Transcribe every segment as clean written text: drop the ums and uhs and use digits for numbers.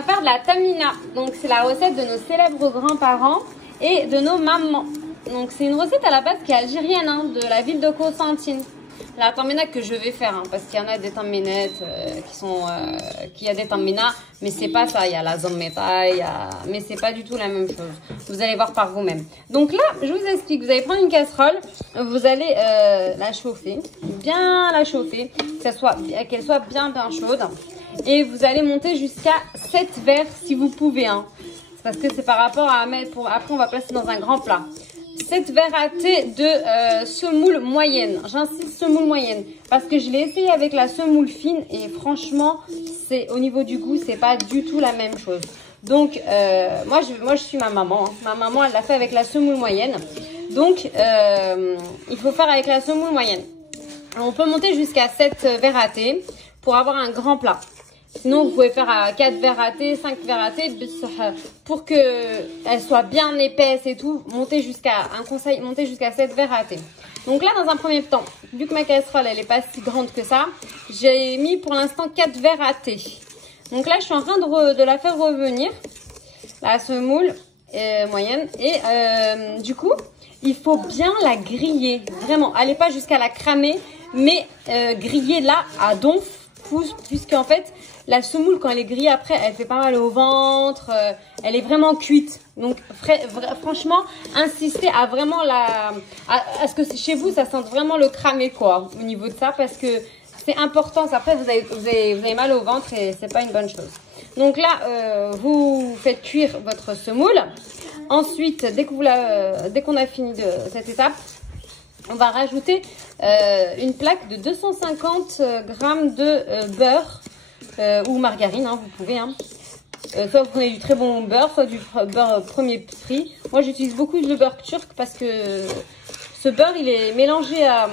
va faire de la tamina. Donc c'est la recette de nos célèbres grands-parents et de nos mamans. Donc c'est une recette à la base qui est algérienne, hein, de la ville de Constantine. La tamina que je vais faire, hein, parce qu'il y en a des taminettes qui a des tamina, mais c'est pas ça. Il y a la zommeta, mais c'est pas du tout la même chose. Vous allez voir par vous-même. Donc là, je vous explique. Vous allez prendre une casserole, vous allez la chauffer, bien la chauffer, qu'elle soit bien chaude, et vous allez monter jusqu'à 7 verres si vous pouvez, hein, parce que c'est par rapport à mettre après on va placer dans un grand plat. 7 verres à thé de semoule moyenne. J'insiste semoule moyenne parce que je l'ai essayé avec la semoule fine et franchement, au niveau du goût, c'est pas du tout la même chose. Donc, moi, je suis ma maman. Hein. Ma maman, elle l'a fait avec la semoule moyenne. Donc, il faut faire avec la semoule moyenne. On peut monter jusqu'à 7 verres à thé pour avoir un grand plat. Sinon, vous pouvez faire à 4 verres à thé, 5 verres à thé, pour qu'elle soit bien épaisse et tout. Monter jusqu'à 7 verres à thé. Donc là, dans un premier temps, vu que ma casserole, elle n'est pas si grande que ça, j'ai mis pour l'instant 4 verres à thé. Donc là, je suis en train de la faire revenir, la semoule moyenne. Et du coup, il faut bien la griller. Vraiment, allez pas jusqu'à la cramer, mais griller là à donf, puisqu'en fait, la semoule, quand elle est grillée après, elle fait pas mal au ventre, elle est vraiment cuite. Donc, franchement, insistez à vraiment à ce que chez vous, ça sente vraiment le cramé, quoi, au niveau de ça, parce que c'est important. Après, vous avez mal au ventre et c'est pas une bonne chose. Donc là, vous faites cuire votre semoule. Ensuite, dès qu'on a fini de cette étape, on va rajouter une plaque de 250 grammes de beurre ou margarine, hein, vous pouvez. Hein. Soit vous prenez du très bon beurre, soit du beurre premier prix. Moi, j'utilise beaucoup le beurre turc parce que ce beurre, il est mélangé à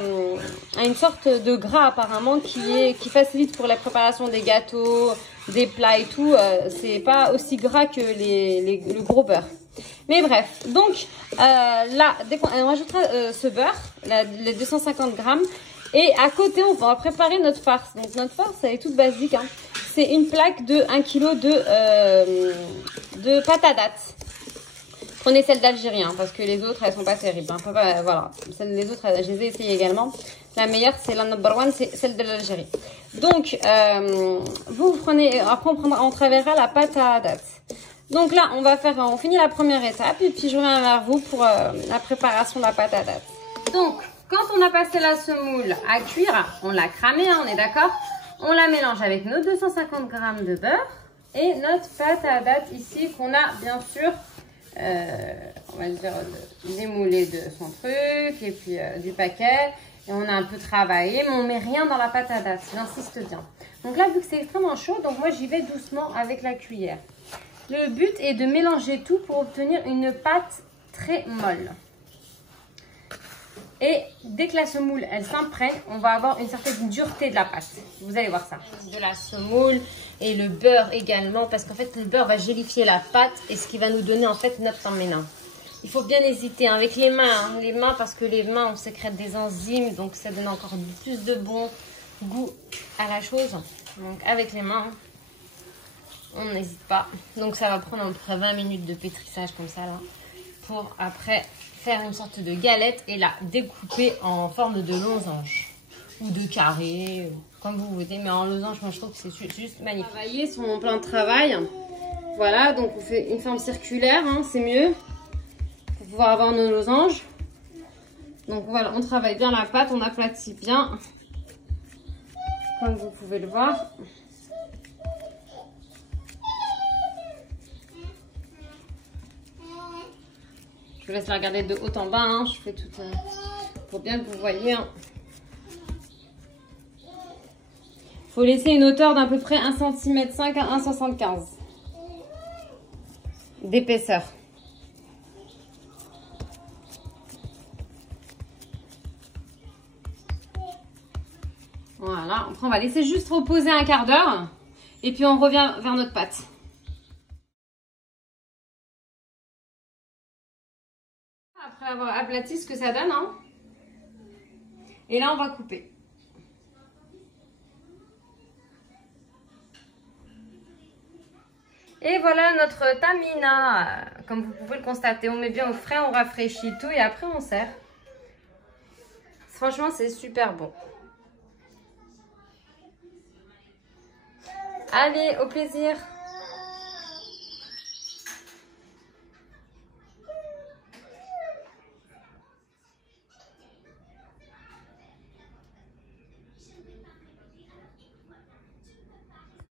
une sorte de gras apparemment qui facilite pour la préparation des gâteaux, des plats et tout. C'est pas aussi gras que le gros beurre. Mais bref, donc là, on rajoutera ce beurre, les 250 grammes. Et à côté, on va préparer notre farce. Donc notre farce, elle est toute basique. Hein. C'est une plaque de 1 kg de pâte à date. Prenez celle d'Algérie, hein, parce que les autres, elles sont pas terribles. Hein. Voilà, les autres, je les ai essayées également. La meilleure, c'est la number one, c'est celle de l'Algérie. Donc, vous prenez, après on travaillera la pâte à date. Donc là, on finit la première étape et puis je reviens vers vous pour la préparation de la pâte à date. Donc, quand on a passé la semoule à cuire, on l'a cramée, hein, on est d'accord? On la mélange avec nos 250 grammes de beurre et notre pâte à date ici qu'on a bien sûr, on va dire, démoulé de son truc et puis du paquet. Et on a un peu travaillé, mais on met rien dans la pâte à date, j'insiste bien. Donc là, vu que c'est extrêmement chaud, donc moi j'y vais doucement avec la cuillère. Le but est de mélanger tout pour obtenir une pâte très molle. Et dès que la semoule, elle s'imprègne, on va avoir une certaine dureté de la pâte. Vous allez voir ça. De la semoule et le beurre également, parce qu'en fait, le beurre va gélifier la pâte et ce qui va nous donner en fait notre tamina. Il faut bien hésiter avec les mains. Hein, les mains, parce que les mains, on sécrète des enzymes, donc ça donne encore plus de bon goût à la chose. Donc avec les mains, on n'hésite pas. Donc ça va prendre à peu près 20 minutes de pétrissage comme ça là, pour après faire une sorte de galette et la découper en forme de losange ou de carré, comme vous voulez, mais en losange, moi je trouve que c'est juste magnifique. Travailler sur mon plan de travail, voilà, donc on fait une forme circulaire, hein, c'est mieux pour pouvoir avoir nos losanges. Donc voilà, on travaille bien la pâte, on aplatit bien, comme vous pouvez le voir. Je vous laisse la regarder de haut en bas, hein. Je fais tout pour bien que vous voyez. Hein. Faut laisser une hauteur d'à peu près 1,5 cm à 1,75 cm d'épaisseur. Voilà, après on va laisser juste reposer un quart d'heure et puis on revient vers notre pâte. Après avoir aplati, ce que ça donne, hein. Et là, on va couper. Et voilà notre tamina. Comme vous pouvez le constater, on met bien au frais, on rafraîchit tout et après on sert. Franchement, c'est super bon. Allez, au plaisir.